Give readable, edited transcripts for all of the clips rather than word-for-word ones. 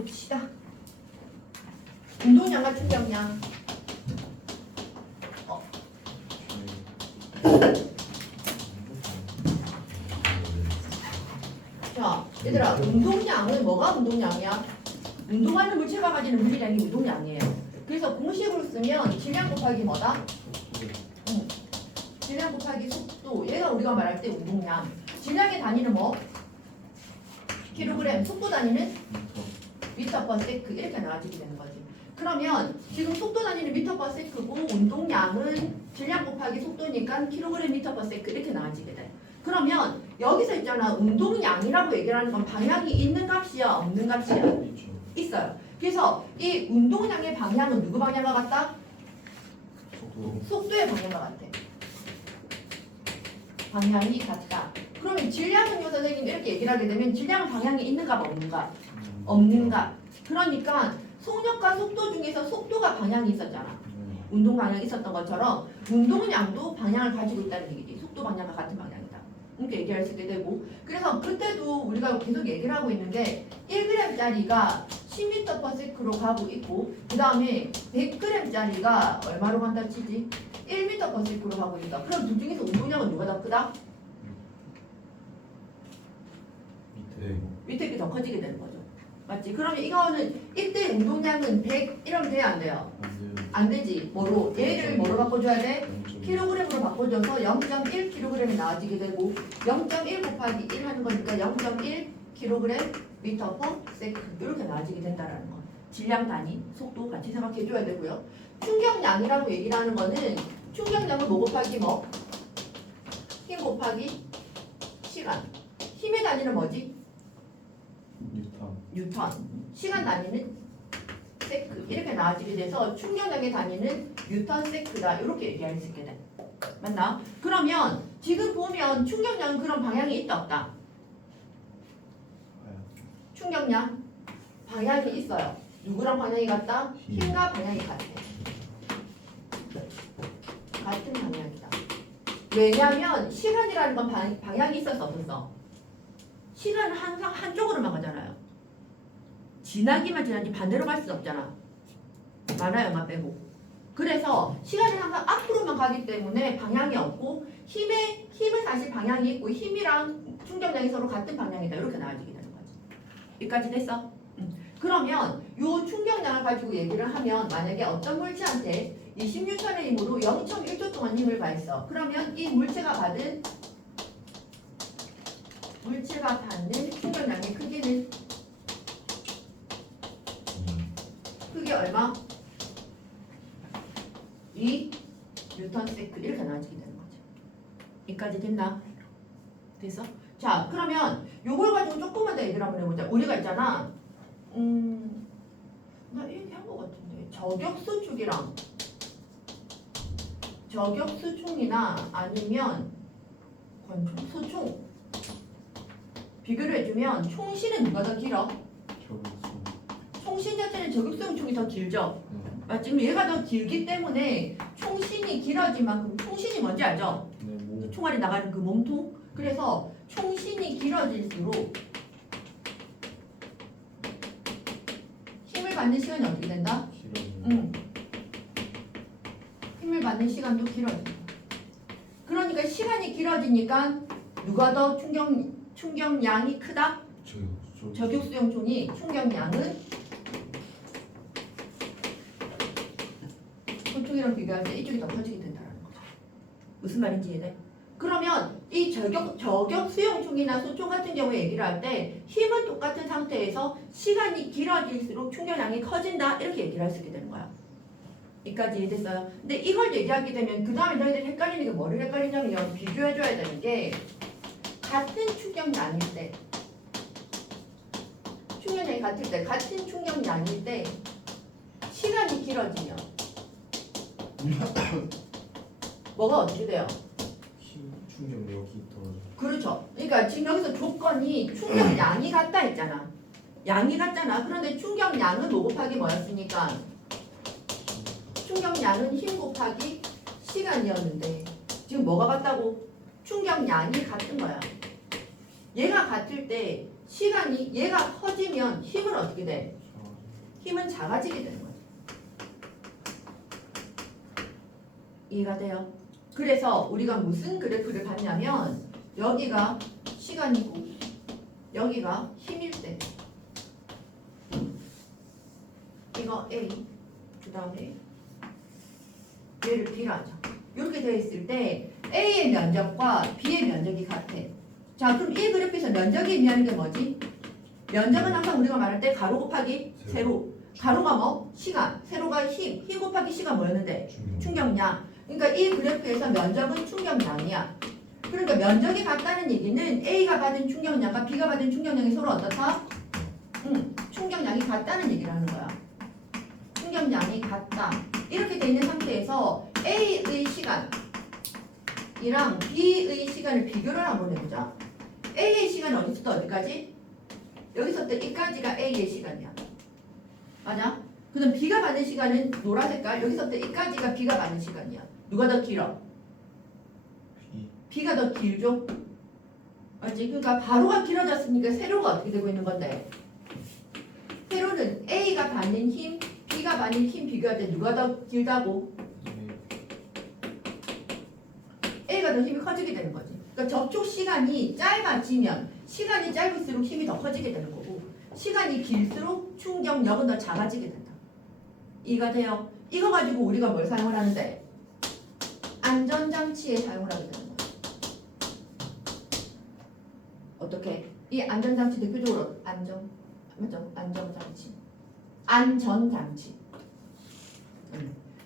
봅시다. 운동량과 충격량. 자, 얘들아, 운동량은 뭐가 운동량이야? 운동하는 물체가 가지는 물리량이 운동량이에요. 그래서 공식으로 쓰면 질량 곱하기 뭐다? 질량 곱하기 속도. 얘가 우리가 말할 때 운동량. 질량의 단위는 뭐? 킬로그램. 속도 단위는? 미터 퍼 세크. 이렇게 나와지게 되는 거지. 그러면 지금 속도 단위는 미터 퍼 세크고 운동량은 질량 곱하기 속도니까 킬로그램 미터 퍼 세크 이렇게 나와지게 돼. 그러면 여기서 있잖아. 운동량이라고 얘기를 하는 건 방향이 있는 값이야? 없는 값이야? 있어요. 그래서 이 운동량의 방향은 누구 방향과 같다? 속도의 방향과 같아. 방향이 같다. 그러면 질량은요 선생님 이렇게 얘기를 하게 되면 질량은 방향이 있는가 없는가? 없는가? 그러니까 속력과 속도 중에서 속도가 방향이 있었잖아. 운동 방향이 있었던 것처럼 운동량도 방향을 가지고 있다는 얘기지. 속도 방향과 같은 방향이다. 이렇게 얘기할 수 있게 되고, 그래서 그때도 우리가 계속 얘기를 하고 있는 게 1g짜리가 10m/s로 가고 있고, 그 다음에 100g짜리가 얼마로 간다 치지? 1m/s로 가고 있다. 그럼 둘 중에서 운동량은 누가 더 크다? 밑에 게 더 커지게 되는 거죠. 맞지? 그러면 이거는 이때 운동량은 100 이러면 돼요? 안 돼요? 안 되지. 뭐로? 얘를 뭐로 바꿔줘야 돼? 킬로그램으로 바꿔줘서 0.1kg이 나와지게 되고 0.1 곱하기 1 하는 거니까 0.1kg 미터 퍼 세컨드 이렇게 나와지게 된다라는 거. 질량 단위, 속도 같이 생각해줘야 되고요. 충격량이라고 얘기를 하는 거는 충격량은 뭐 곱하기 뭐? 힘 곱하기 시간. 힘의 단위는 뭐지? 뉴턴. 시간 단위는 세크. 이렇게 나와지게 돼서 충격량의 단위는 뉴턴 세크다. 이렇게 얘기할 수 있게 돼. 맞나? 그러면 지금 보면 충격량은 그런 방향이 있다 없다? 충격량 방향이 있어요. 누구랑 방향이 같다? 힘과 방향이 같아. 같은 방향이다. 왜냐하면 시간이라는 건 방향이 있어서 없었어. 시간은 항상 한쪽으로만 가잖아요. 지나기만 지나지 반대로 갈 수 없잖아. 만화영화 빼고. 그래서 시간이 항상 앞으로만 가기 때문에 방향이 없고 힘은 사실 방향이 있고 힘이랑 충격량이 서로 같은 방향이다. 이렇게 나와지게 되는 거지. 여기까지 됐어? 그러면 요 충격량을 가지고 얘기를 하면 만약에 어떤 물체한테 20N의 힘으로 0.1초 동안 힘을 가했어. 그러면 이 물체가 받는 충격량의 크기는 크기 얼마? 2 뉴턴 세크 이렇게 나와지게 되는 거죠. 여기까지 됐나? 됐어? 자, 그러면 요걸 가지고 조금만 더 얘기를 한번 해보자. 우리가 있잖아. 나 얘기한 것 같은데. 저격수축이랑 저격수총이나 아니면 권총, 소총 비교를 해주면 총신은 누가 더 길어? 총신 자체는 저격수용 총이 더 길죠? 맞지? 얘가 더 길기 때문에 총신이 길어진 만큼 총신이 뭔지 알죠? 총알이 나가는 그 몸통? 그래서 총신이 길어질수록 힘을 받는 시간이 어떻게 된다? 힘을 받는 시간도 길어진다. 그러니까 시간이 길어지니까 누가 더 충격량이 크다? 저격수용 총이 충격량은 소총이랑 비교할 때 이쪽이 더 커지게 된다는 거죠. 무슨 말인지 이해돼? 그러면 이 저격 수용총이나 소총 같은 경우에 얘기를 할 때 힘은 똑같은 상태에서 시간이 길어질수록 충격량이 커진다 이렇게 얘기를 할 수 있게 되는 거야. 여기까지 이해됐어요? 근데 이걸 얘기하게 되면 그 다음에 너희들이 헷갈리는 게 뭐를 헷갈리냐면 비교해줘야 되는 게 같은 충격량일 때 충격량이 같을 때 같은 충격량일 때 시간이 길어지면 뭐가 어떻게 돼요? 충격력이 떨어져. 그렇죠. 그러니까 지금 여기서 조건이 충격량이 같다 했잖아. 양이 같잖아. 그런데 충격량은 뭐 곱하기 뭐였으니까 충격량은 힘 곱하기 시간이었는데 지금 뭐가 같다고? 충격량이 같은 거야. 얘가 같을 때 시간이 얘가 커지면 힘은 어떻게 돼? 힘은 작아지게 되는 거지. 이해가 돼요? 그래서 우리가 무슨 그래프를 봤냐면 여기가 시간이고 여기가 힘일 때 이거 A 그 다음에 얘를 B로 하자. 이렇게 되어 있을 때 A의 면적과 B의 면적이 같아. 자 그럼 이 그래프에서 면적이 의미하는 게 뭐지? 면적은 항상 우리가 말할 때 가로 곱하기 세로. 가로가 뭐? 시간. 세로가 힘. 힘 곱하기 시가 뭐였는데? 충격량. 그러니까 이 그래프에서 면적은 충격량이야. 그러니까 면적이 같다는 얘기는 A가 받은 충격량과 B가 받은 충격량이 서로 어떻다? 충격량이 같다는 얘기를 하는 거야. 충격량이 같다. 이렇게 돼 있는 상태에서 A의 시간이랑 B의 시간을 비교를 한번 해보자. A의 시간은 어디서부터 어디까지? 여기서부터 이까지가 A의 시간이야. 맞아? 그럼 B가 받는 시간은 노란 색깔. 여기서부터 이까지가 B가 받는 시간이야. 누가 더 길어? B가 더 길죠? 맞지? 그러니까 가로가 길어졌으니까 세로가 어떻게 되고 있는 건데? 세로는 A가 받는 힘, B가 받는 힘 비교할 때 누가 더 길다고? A가 더 힘이 커지게 되는 거지. 그러니까 접촉 시간이 짧아지면 시간이 짧을수록 힘이 더 커지게 되는 거고 시간이 길수록 충격력은 더 작아지게 된다. 이해가 돼요? 이거 가지고 우리가 뭘 사용을 하는데? 안전장치에 사용을 하게 되는 거야. 어떻게? 이 안전장치 대표적으로 맞죠? 안전장치. 안전장치.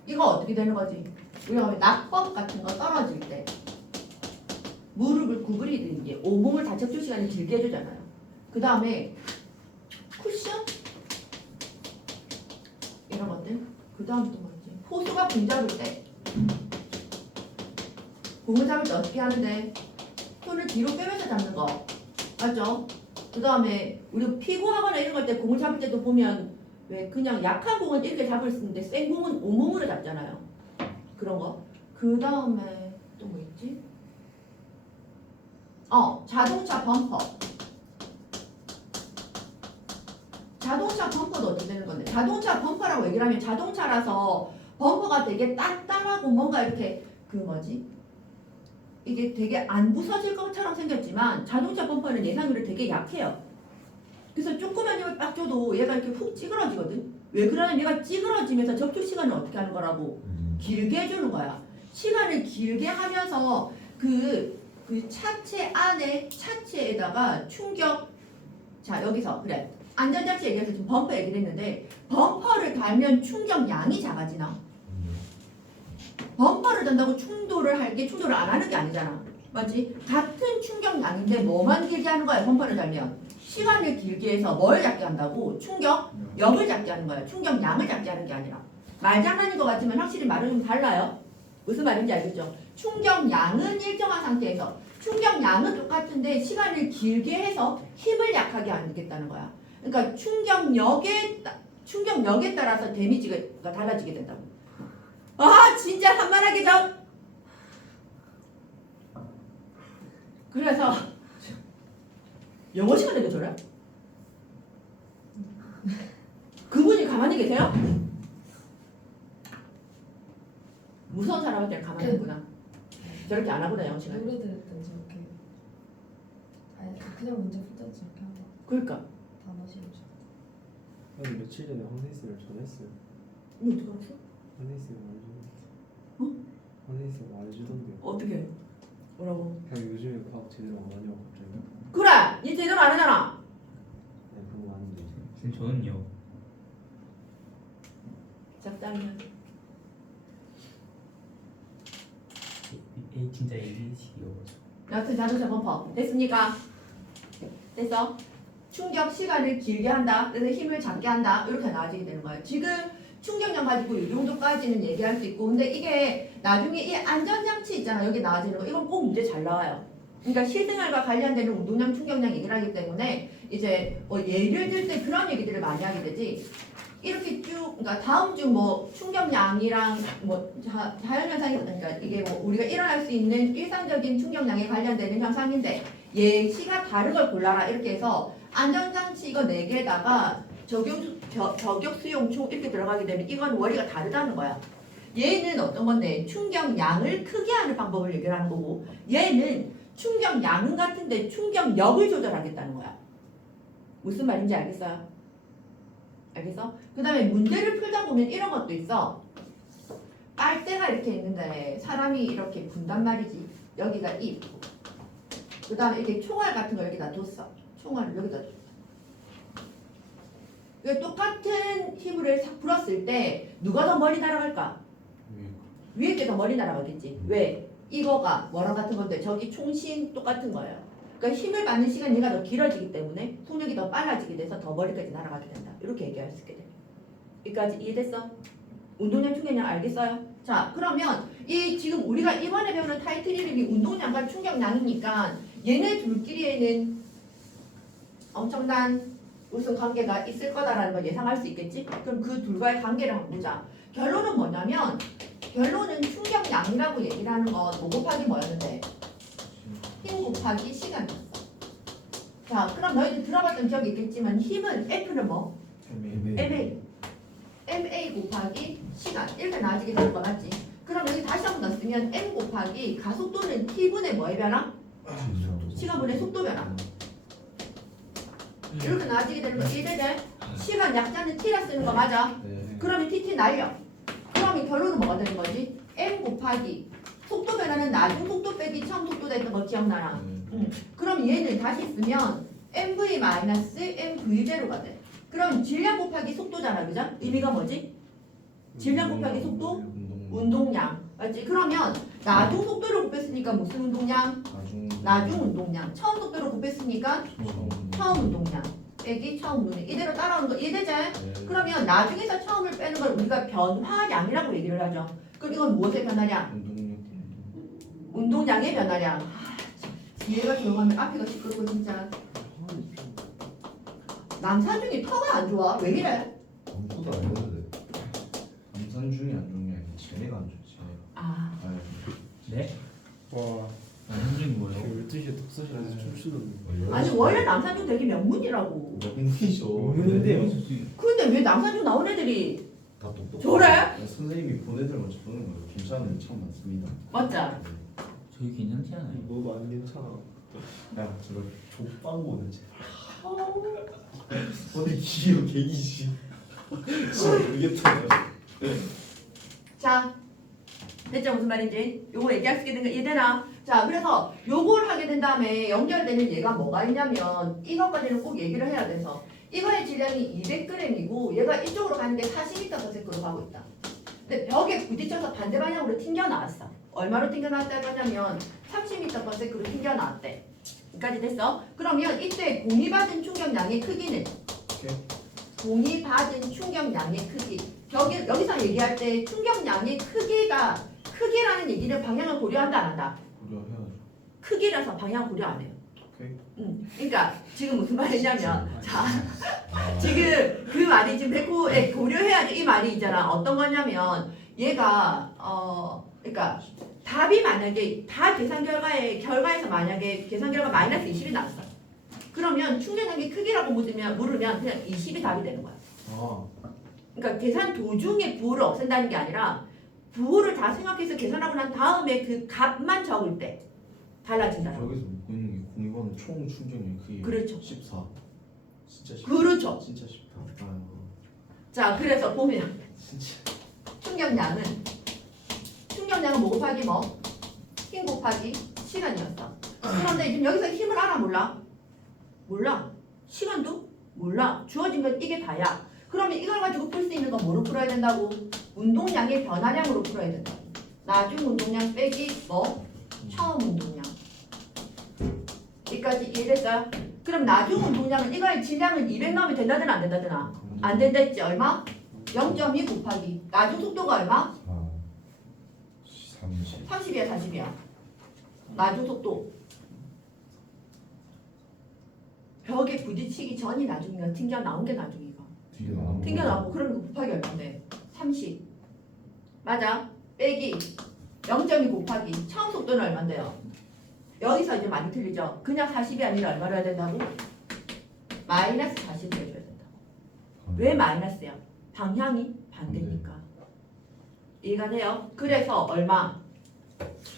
이거 어떻게 되는 거지? 우리가 낙법 같은 거 떨어질 때 무릎을 구부리든지 온몸을 다척줄 시간이 길게 해주잖아요. 그 다음에 쿠션? 이런 것들. 그 다음 또 뭐지? 포수가 공 잡을 때 공을 잡을 때 어떻게 하는데? 손을 뒤로 빼면서 잡는 거. 맞죠? 그 다음에 우리 피구하거나 이런 걸 때 공을 잡을 때도 보면 왜 그냥 약한 공은 이렇게 잡을 수 있는데 센 공은 온몸으로 잡잖아요. 그런 거. 그 다음에 또 뭐 있지? 자동차 범퍼. 자동차 범퍼도 어떻게 되는 건데? 자동차 범퍼라고 얘기를 하면 자동차라서 범퍼가 되게 단단하고 뭔가 이렇게 그 뭐지? 이게 되게 안 부서질 것처럼 생겼지만 자동차 범퍼는 예상률이 되게 약해요. 그래서 조그만 힘을 딱 줘도 얘가 이렇게 훅 찌그러지거든. 왜 그러냐면 얘가 찌그러지면서 접촉 시간을 어떻게 하는 거라고? 길게 해주는 거야. 시간을 길게 하면서 그 차체 안에 차체에다가 충격. 자 여기서 그래 안전장치 얘기해서 지금 범퍼 얘기를 했는데 범퍼를 달면 충격량이 작아지나? 범퍼를 단다고 충돌을 안 하는 게 아니잖아. 맞지? 같은 충격량인데 뭐만 길게 하는 거야 범퍼를 달면? 시간을 길게 해서 뭘 작게 한다고? 충격력을 작게 하는 거야. 충격량을 작게 하는 게 아니라. 말장난인 것 같지만 확실히 말은 좀 달라요. 무슨 말인지 알겠죠? 충격량은 일정한 상태에서 충격량은 똑같은데 시간을 길게 해서 힘을 약하게 하겠다는 거야. 그러니까 충격력에 따라서 데미지가 달라지게 된다고. 아 진짜 한만하게 그래서 영어 시간에도 저래? 그분이 가만히 계세요? 무서운 사람한테는 가만히 있구나. 저렇게 안 하구나 영어 시간에. 노래 들을 땐 저렇게 아니 그냥 문제 풀 때도 저렇게 하고 그러니까 단어 시험장 아니 며칠 전에 황세쌤을 전했어요. 이거 어떻게 알았어? 황세쌤 말해주던데. 어? 황세쌤 말해주던데요. 어떻게? 뭐라고? 그냥 요즘에 과학 제대로 안 하냐고 갑자기. 그래! 니 제대로 안 하잖아. 네 그런 거 아닌데. 선생님 저는요. 적당히야. 진짜 ABC여가지고. 여튼 자동차 범퍼 됐습니까? 됐어? 충격 시간을 길게 한다. 그래서 힘을 작게 한다. 이렇게 나아지게 되는 거예요. 지금 충격량 가지고 이 정도까지는 얘기할 수 있고 근데 이게 나중에 이 안전장치 있잖아. 여기 나와지는 거. 이건 꼭 문제 잘 나와요. 그러니까 실생활과 관련되는 운동량, 충격량 얘기를 하기 때문에 이제 뭐 예를 들 때 그런 얘기들을 많이 하게 되지. 이렇게 쭉, 그러니까 다음 주 뭐 충격량이랑 뭐 자연현상이 그러니까 이게 뭐 우리가 일어날 수 있는 일상적인 충격량에 관련되는 현상인데 예시가 다른 걸 골라라 이렇게 해서 안전장치 이거 4개에다가 저격 수용 총 이렇게 들어가게 되면 이건 원리가 다르다는 거야. 얘는 어떤 건데 충격량을 크게 하는 방법을 얘기하는 거고 얘는 충격량은 같은데 충격력을 조절하겠다는 거야. 무슨 말인지 알겠어요? 알겠어? 그 다음에 문제를 풀다 보면 이런 것도 있어. 빨대가 이렇게 있는데 사람이 이렇게 군단 말이지. 여기가 입. 그 다음에 이렇게 총알 같은 거 여기다 뒀어. 총알을 여기다 뒀어. 이게 똑같은 힘을 싹 불었을 때 누가 더 멀리 날아갈까? 위에 게 더 멀리 날아가겠지. 왜? 이거가 뭐랑 같은 건데 저기 총신 똑같은 거예요. 그러니까 힘을 받는 시간이 얘가 더 길어지기 때문에 속력이 더 빨라지게 돼서 더 멀리까지 날아가게 된다. 이렇게 얘기할 수 있게 돼. 여기까지 이해됐어? 운동량, 충격량 알겠어요? 자, 그러면 이 지금 우리가 이번에 배우는 타이틀 이름이 운동량과 충격량이니까 얘네 둘끼리에는 엄청난 무슨 관계가 있을 거다라는 걸 예상할 수 있겠지? 그럼 그 둘과의 관계를 한번 보자. 결론은 뭐냐면 결론은 충격량이라고 얘기를 하는 건 뭐 곱하기 뭐였는데? 힘 곱하기 시간이었어. 자, 그럼 너희들 들어봤던 기억이 있겠지만 힘은 F는 뭐? MA. MA 곱하기 시간. 이렇게 나눠지게 되는 거 맞지? 그럼 여기 다시 한번 더 쓰면 M 곱하기 가속도는 T분의 뭐의 변화? 시간분의 속도 변화. 이렇게 나눠지게 되는 거 이해되지? 시간 약자는 T라 쓰는 거 맞아? 네. 그러면 TT 날려. 그러면 결론은 뭐가 되는 거지? M 곱하기 속도 변화는 나중 속도 빼기 처음 속도 됐던 거 기억나나? 그럼 얘는 다시 쓰면 MV-MV0가 돼. 그럼 질량 곱하기 속도잖아, 그죠? 의미가 뭐지? 질량 곱하기 속도? 운동량. 맞지? 그러면 나중 속도를 곱했으니까 무슨 운동량? 나중 운동량. 처음 속도를 곱했으니까 처음 운동량. 빼기 처음 운동량. 이대로 따라오는 거 이해되지? 그러면 나중에서 처음을 빼는 걸 우리가 변화량이라고 얘기를 하죠. 그럼 이건 무엇의 변화량? 운동량의 변화량. 뒤에가 조용하면 앞에가 시끄럽고 진짜. 남산중이 터가 안 좋아. 왜 이래? 아무것도 안 해도 돼. 남산 중이 안 좋은 게 아니라 쟤네가 안 좋지. 아, 네? 와, 남산중이 뭐예요? 12시에 독서실에서 춤추던 아니 원래 남산중 되게 명문이라고. 명문이죠. 명문인데요. 근데 왜 남산중 나온 애들이 다 똑똑. 저래? 선생님이 보내들만 보는 거예요. 괜찮은 참 많습니다. 맞자? 저희 괜찮지 않아요? 뭐 안 괜찮아. 야, 저거 족빵고는 쟤. 어디 기어 개기지. 진짜 모르겠다. 자, 됐죠? 무슨 말인지? 요거 얘기할 수 있게 된 거 이해되나? 자, 그래서 요걸 하게 된 다음에 연결되는 얘가 뭐가 있냐면 이것까지는 꼭 얘기를 해야 돼서 이거의 질량이 200g이고 얘가 이쪽으로 가는데 40m/s로 가고 있다. 근데 벽에 부딪혀서 반대 방향으로 튕겨 나왔어. 얼마로 튕겨 나왔다고 하냐면 30m/s로 튕겨 나왔대. 여기까지 됐어? 그러면 이때 공이받은 충격량의 크기는 공이받은 충격량의 크기. 여기서 얘기할 때 충격량의 크기라는 얘기는 방향을 고려한다 안 한다? 고려해야죠. 크기라서 방향 고려 안 해요. 오케이. 그러니까 지금 무슨 말이냐면 자 지금 그 말이 지금 백호에 고려해야지 이 말이 있잖아. 어떤 거냐면 얘가 그러니까 답이 만약에 다 계산 결과에서 만약에 계산 결과 마이너스 20이 나왔어. 그러면 충격량의 크기라고 물으면 그냥 20이 답이 되는 거야. 아, 그러니까 계산 도중에 부호를 없앤다는 게 아니라 부호를 다 생각해서 계산하고 난 다음에 그 값만 적을 때 달라진다. 여기서 묻고 있는 게 공이받은 총 충격량 크기. 그렇죠. 14. 진짜 14. 그렇죠. 진짜 14. 아, 자, 그래서 보면 진짜. 충격량은 뭐 곱하기 뭐? 힘 곱하기 시간이었어. 그런데 지금 여기서 힘을 알아 몰라? 몰라. 시간도 몰라. 주어진 건 이게 다야. 그러면 이걸 가지고 풀 수 있는 건 뭐로 풀어야 된다고? 운동량의 변화량으로 풀어야 된다고. 나중 운동량 빼기 뭐? 처음 운동량. 여기까지 이해됐어요? 그럼 나중 운동량은 이거의 질량은 200 넣으면 된다더나 안 된다더나? 안 된다 했지? 얼마? 0.2 곱하기 나중 속도가 얼마? 30. 30이야 40이야. 나중 속도. 벽에 부딪히기 전이 나중이가 튕겨 나온 게 나중이가. 튕겨 나오고 그러면 곱하기 얼마인데? 30. 맞아. 빼기 0.2 곱하기 처음 속도는 얼마인데요? 여기서 이제 많이 틀리죠. 그냥 40이 아니라 얼마로 해야 된다고? 마이너스 40을 해줘야 된다고. 왜 마이너스야? 방향이 반대니까. 이해가 돼요? 그래서 얼마?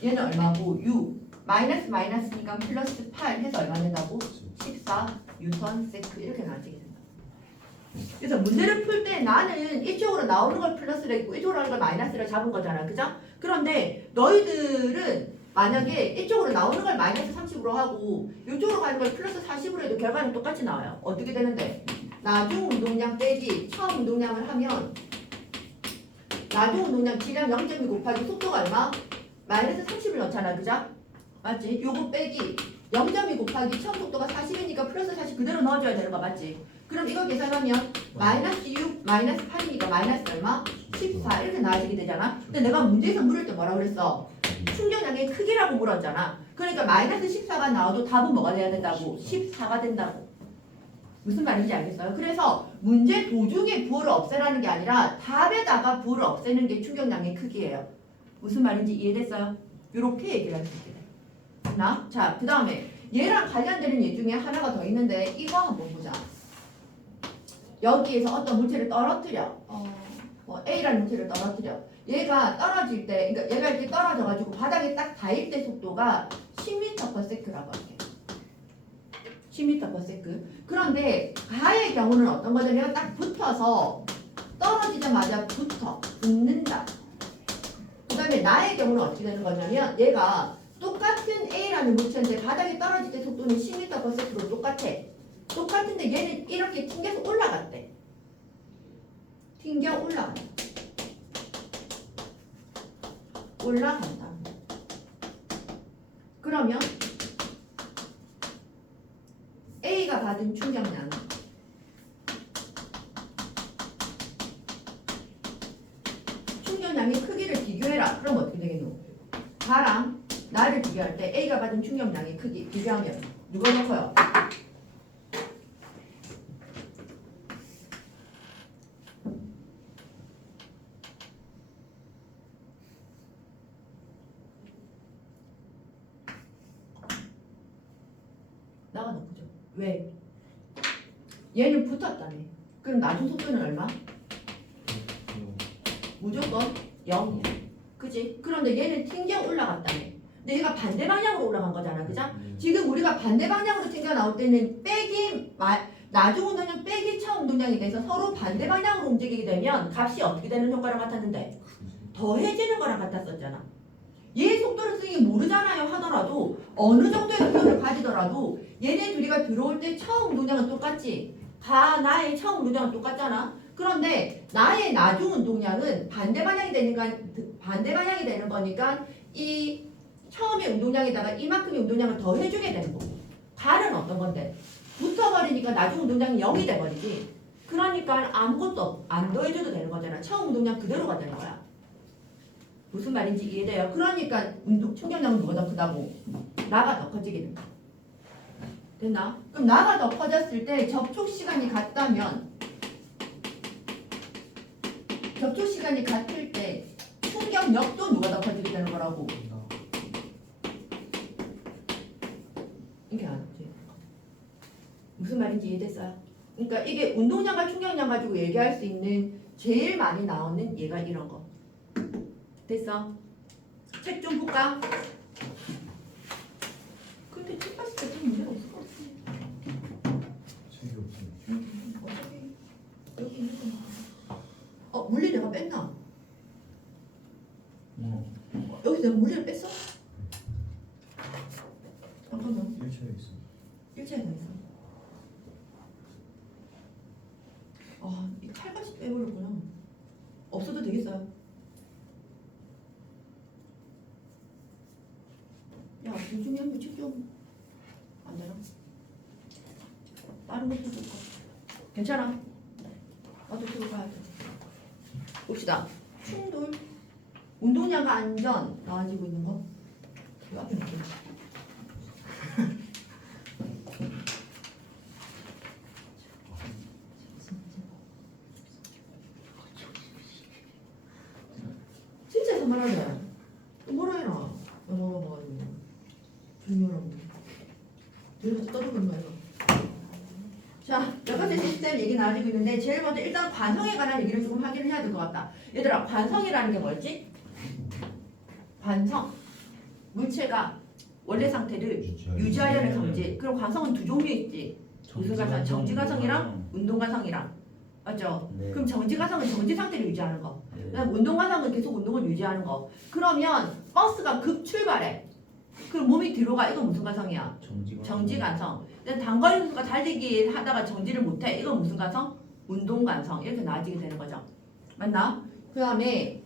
얘는 얼마고? 6 마이너스 마이너스니까 플러스 8 해서 얼마 된다고? 14 뉴턴 세크 이렇게 나눠지게 된다. 그래서 문제를 풀 때 나는 이쪽으로 나오는 걸 플러스로 했고 이쪽으로 나오는 걸 마이너스로 잡은 거잖아. 그죠? 그런데 너희들은 만약에 이쪽으로 나오는 걸 마이너스 30으로 하고 이쪽으로 가는 걸 플러스 40으로 해도 결과는 똑같이 나와요. 어떻게 되는데? 나중 운동량 빼기 처음 운동량을 하면 나중 운동량 질량 0.2 곱하기 속도가 얼마? 마이너스 30을 넣잖아. 그죠? 맞지? 요거 빼기 0.2 곱하기 처음 속도가 40이니까 플러스 40 그대로 넣어줘야 되는 거 맞지? 그럼 이거 계산하면 마이너스 6 마이너스 8이니까 마이너스 얼마? 14 이렇게 나와지게 되잖아. 근데 내가 문제에서 물을 때 뭐라 그랬어? 충격량의 크기라고 물었잖아. 그러니까 마이너스 14가 나와도 답은 뭐가 돼야 된다고? 14가 된다고. 무슨 말인지 알겠어요? 그래서 문제 도중에 부호를 없애라는 게 아니라 답에다가 부호를 없애는 게 충격량의 크기예요. 무슨 말인지 이해됐어요? 이렇게 얘기를 할 수 있게 돼. 자, 그 다음에 얘랑 관련되는 예 중에 하나가 더 있는데 이거 한번 보자. 여기에서 어떤 물체를 떨어뜨려. A라는 물체를 떨어뜨려. 얘가 떨어질 때, 그러니까 얘가 이렇게 떨어져가지고 바닥에 딱 닿을 때 속도가 10m/s라고 할게. 10m/s. 그런데 가의 경우는 어떤 거냐면 딱 붙어서 떨어지자마자 붙는다. 그 다음에 나의 경우는 어떻게 되는 거냐면 얘가 똑같은 A라는 물체인데 바닥에 떨어질 때 속도는 10m/s로 똑같아. 똑같은데 얘는 이렇게 튕겨서 올라갔대. 튕겨 올라간다. 올라간다. 그러면 A가 받은 충격량은 충격량의 크기를 비교해라. 그럼 어떻게 되겠노? 나랑 나를 비교할 때 A가 받은 충격량의 크기 비교하면 누가 더 커요? 나가 더 크죠. 왜? 얘는 붙었다며. 그럼 나중 속도는 얼마? 무조건 0이야. 그지? 그런데 얘는 튕겨 올라갔다며. 근데 얘가 반대 방향으로 올라간 거잖아. 그죠? 지금 우리가 반대 방향으로 튕겨 나올 때는 나중 운동량 빼기 처음 운동량이 돼서 서로 반대 방향으로 움직이게 되면 값이 어떻게 되는 효과랑 같았는데? 더해지는 거랑 같았었잖아. 얘 속도를 선생님이 모르잖아요 하더라도 어느 정도의 기호를 가지더라도 얘네 둘이가 들어올 때 처음 운동량은 똑같지. 나의 처음 운동량은 똑같잖아. 그런데 나의 나중 운동량은 반대 방향이 되는 거니까 이 처음에 운동량에다가 이만큼의 운동량을 더 해주게 되는 거고. 가는 어떤 건데? 붙어버리니까 나중 운동량이 0이 돼버리지. 그러니까 아무것도 안 더해줘도 되는 거잖아. 처음 운동량 그대로가 되는 거야. 무슨 말인지 이해돼요? 그러니까 충격량은 누가 더 크다고? 나가 더 커지게 된다. 됐나? 그럼 나가 더 커졌을 때 접촉 시간이 같다면 접촉 시간이 같을 때 충격력도 누가 더 커지게 되는 거라고? 이게 아니지. 무슨 말인지 이해됐어요? 그러니까 이게 운동량과 충격량 가지고 얘기할 수 있는 제일 많이 나오는 얘가 이런 거. 됐어? 책 좀 볼까? 근데 책 봤을 때 좀 문제가 없을 것 같아. 책이 없어요. 어차피 여기 있는 거. 물리 내가 뺐나? 여기 내가 물리를 뺐어? 잠깐만. 1차에 있어. 1차에 다 있어. 이 칼같이 빼버렸구나. 없어도 되겠어요. 야, 둘 중에 한 명 책 좀 안 되나? 다른 것도 볼까? 괜찮아. 나도 들어 가야 돼. 봅시다. 충돌, 운동량과 안전 나와지고 있는 거. 이거 앞에 놓게. 진짜 해서 말하자. 또 뭐라 해라. 영어가 뭐가지고. 중요하고. 들어서 떠들고 있는 거야, 이거. 자, 몇 번째 시스템. 쌤 얘기 나눠주고 있는데 제일 먼저 일단 관성에 관한 얘기를 조금 하기는 해야 될 것 같다. 얘들아 관성이라는 게 뭐였지? 관성 물체가 원래 상태를 유지하려는 성질. 그럼 관성은 두 종류 있지. 무슨 가성? 정지가성이랑 운동가성이랑 맞죠? 네. 그럼 정지가성은 정지 상태를 유지하는 거. 네. 그다음 운동가성은 계속 운동을 유지하는 거. 그러면 버스가 급 출발해. 그럼 몸이 뒤로 가. 이건 무슨 가성이야? 정지가성. 근데 단거리 선수가 달리기 하다가 정지를 못해. 이건 무슨 가성? 운동가성. 이렇게 나아지게 되는 거죠. 맞나? 그 다음에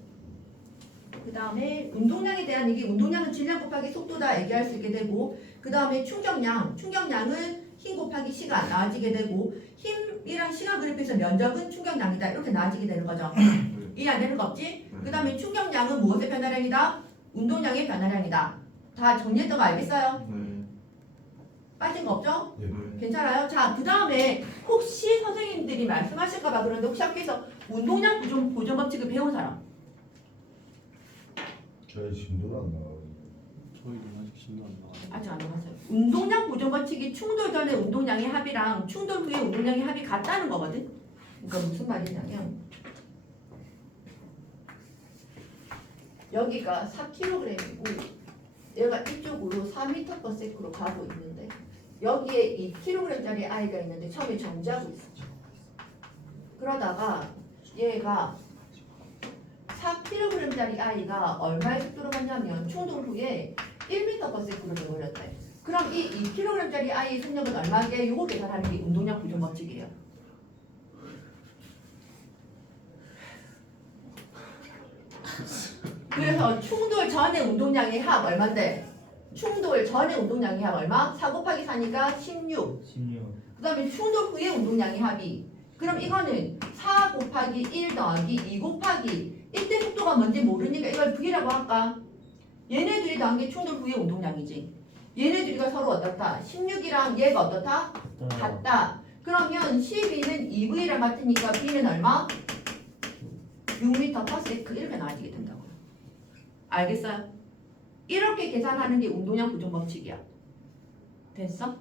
운동량에 대한 얘기. 운동량은 질량 곱하기 속도다 얘기할 수 있게 되고 그 다음에 충격량은 힘 곱하기 시간 나아지게 되고 힘이랑 시간 그래프에서 면적은 충격량이다. 이렇게 나아지게 되는 거죠. 이해 안 되는 거 없지? 그 다음에 충격량은 무엇의 변화량이다? 운동량의 변화량이다. 다 정리했던 거 알겠어요? 네. 빠진 거 없죠? 네. 괜찮아요? 자, 그 다음에 혹시 선생님들이 말씀하실까봐 그런데 혹시 학교에서 운동량 보존 법칙을 배운 사람? 저희 진도는 안 나가요. 저희도 아직 신도 안 나와요. 아직 안 나왔어요. 운동량 보존 법칙이 충돌 전의 운동량의 합이랑 충돌 후의 운동량의 합이 같다는 거거든? 그러니까 무슨 말이냐면 여기가 4kg이고 얘가 이쪽으로 4m/s로 가고 있는데 여기에 2kg짜리 아이가 있는데 처음에 정지하고 있어. 그러다가 얘가 4kg짜리 아이가 얼마의 속도로 갔냐면 충돌 후에 1m/s로 되어버렸대. 그럼 이 2kg짜리 아이의 속력은 얼마게? 요거 계산하는 게 운동량 보존 법칙이에요. 그래서 충돌 전의 운동량의 합 얼마인데? 충돌 전의 운동량의 합 얼마? 4 곱하기 4니까 16. 16. 그 다음에 충돌 후의 운동량의 합이 그럼 이거는 4 곱하기 1 더하기 2 곱하기 이때 속도가 뭔지 모르니까 이걸 V라고 할까? 얘네 둘이 더한 게 충돌 후의 운동량이지. 얘네 둘이가 서로 어떻다? 16이랑 얘가 어떻다? 같다. 그러면 12는 2V랑 같으니까 V는 얼마? 6m/s 이렇게 나와지게 된다고. 알겠어요? 이렇게 계산하는 게 운동량 보존 법칙이야. 됐어?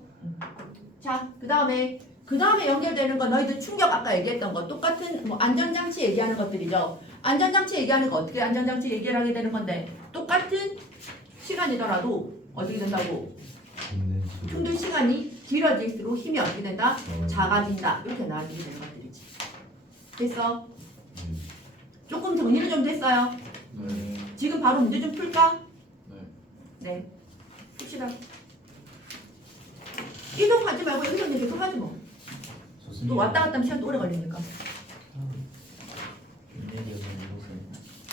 자, 그 다음에 연결되는 거 너희들 충격 아까 얘기했던 거 똑같은 뭐 안전장치 얘기하는 것들이죠. 안전장치 얘기하는 거 어떻게 안전장치 얘기를 하게 되는 건데 똑같은 시간이더라도 어떻게 된다고? 충돌 시간이 길어질수록 힘이 어떻게 된다? 작아진다. 이렇게 나아지게 되는 것들이지. 됐어? 조금 정리를 좀 됐어요? 네. 지금 바로 문제 좀 풀까? 네. 네. 풉시다. 이동하지 말고 여기서 그냥 계속 하지 뭐. 또 좋습니다. 왔다 갔다 하면 시간 또 오래 걸리니까.